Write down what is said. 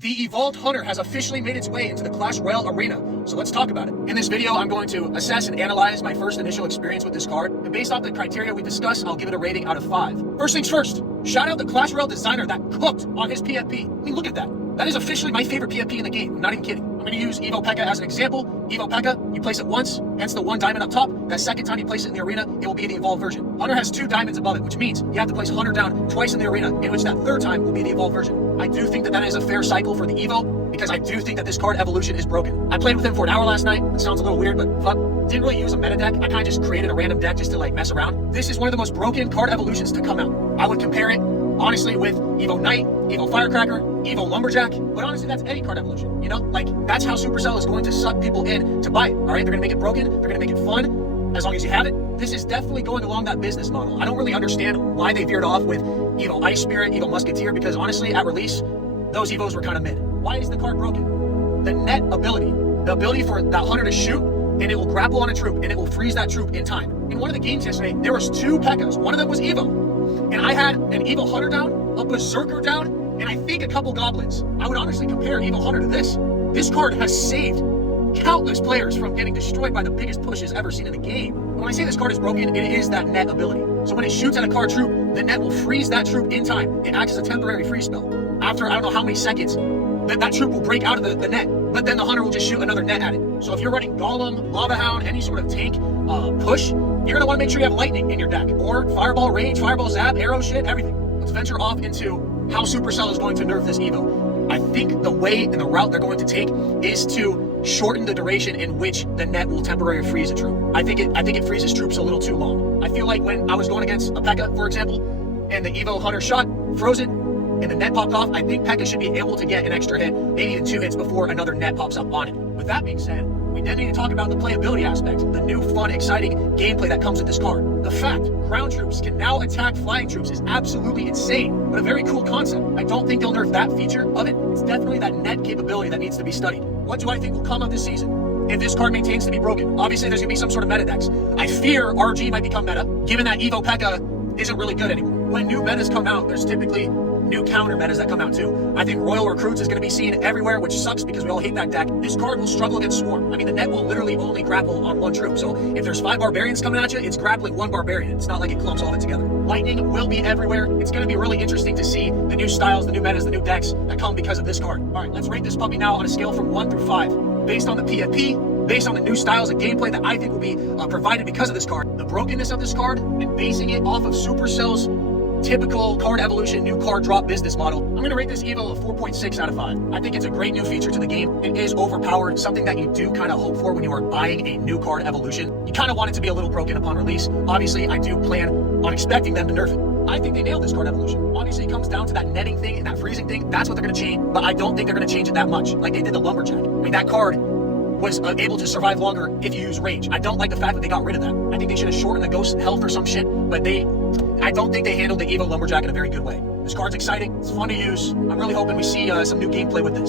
The Evo Hunter has officially made its way into the Clash Royale arena, so let's talk about it. In this video, I'm going to assess and analyze my first initial experience with this card, and based off the criteria we discussed, I'll give it a rating out of 5. First things first, shout out the Clash Royale designer that cooked on his PFP. I mean, look at that. That is officially my favorite PFP in the game. I'm not even kidding. I'm going to use Evo P.E.K.K.A as an example. Evo P.E.K.K.A, you place it once, hence the 1 diamond up top. That second time you place it in the arena, it will be the evolved version. Hunter has 2 diamonds above it, which means you have to place Hunter down twice in the arena, in which that 3rd time will be the evolved version. I do think that is a fair cycle for the Evo, because I do think that this card evolution is broken. I played with him for an hour last night. It sounds a little weird, but fuck. Didn't really use a meta deck. I kind of just created a random deck just to like mess around. This is one of the most broken card evolutions to come out. I would compare it, honestly, with Evo Knight, Evo Firecracker, Evo Lumberjack, but honestly, that's any card evolution, you know? Like, that's how Supercell is going to suck people in to buy it, all right? They're gonna make it broken, they're gonna make it fun, as long as you have it. This is definitely going along that business model. I don't really understand why they veered off with Evo Ice Spirit, Evo Musketeer, because honestly, at release, those Evos were kind of mid. Why is the card broken? The net ability, the ability for that Hunter to shoot, and it will grapple on a troop, and it will freeze that troop in time. In one of the games yesterday, there was 2 P.E.K.K.As. One of them was Evo, and I had an Evo Hunter down, a Berserker down, and I think a couple Goblins. I would honestly compare Evo Hunter to this. This card has saved countless players from getting destroyed by the biggest pushes ever seen in the game. When I say this card is broken, it is that net ability. So when it shoots at a card troop, the net will freeze that troop in time. It acts as a temporary freeze spell. After I don't know how many seconds, that troop will break out of the net, but then the Hunter will just shoot another net at it. So if you're running Golem, Lava Hound, any sort of tank push, you're gonna wanna make sure you have Lightning in your deck, or Fireball Rage, Fireball Zap, Arrow shit, everything. Let's venture off into how Supercell is going to nerf this Evo. I think the way and the route they're going to take is to shorten the duration in which the net will temporarily freeze a troop. I think it freezes troops a little too long. I feel like when I was going against a P.E.K.K.A, for example, and the Evo Hunter shot, froze it, and the net popped off, I think P.E.K.K.A should be able to get an extra hit, maybe even 2 hits before another net pops up on it. With that being said, we then need to talk about the playability aspect, the new, fun, exciting gameplay that comes with this card. The fact ground troops can now attack flying troops is absolutely insane, but a very cool concept. I don't think they'll nerf that feature of it. It's definitely that net capability that needs to be studied. What do I think will come of this season? If this card maintains to be broken, obviously there's gonna be some sort of meta decks. I fear RG might become meta, given that Evo P.E.K.K.A isn't really good anymore. When new metas come out, there's typically new counter metas that come out too. I think Royal Recruits is going to be seen everywhere, which sucks because we all hate that deck. This card will struggle against Swarm. I mean, the net will literally only grapple on 1 troop. So if there's 5 Barbarians coming at you, it's grappling 1 Barbarian. It's not like it clumps all of it together. Lightning will be everywhere. It's going to be really interesting to see the new styles, the new metas, the new decks that come because of this card. All right, let's rate this puppy now on a scale from 1 through 5. Based on the PFP, based on the new styles and gameplay that I think will be provided because of this card, the brokenness of this card, and basing it off of Supercell's typical card evolution, new card drop business model, I'm going to rate this Evo a 4.6 out of 5. I think it's a great new feature to the game. It is overpowered, something that you do kind of hope for when you are buying a new card evolution. You kind of want it to be a little broken upon release. Obviously, I do plan on expecting them to nerf it. I think they nailed this card evolution. Obviously, it comes down to that netting thing and that freezing thing. That's what they're going to change, but I don't think they're going to change it that much, like they did the Lumberjack. I mean, that card was able to survive longer if you use rage. I don't like the fact that they got rid of that. I think they should have shortened the ghost health or some shit, but I don't think they handled the Evo Lumberjack in a very good way. This card's exciting, it's fun to use. I'm really hoping we see some new gameplay with this.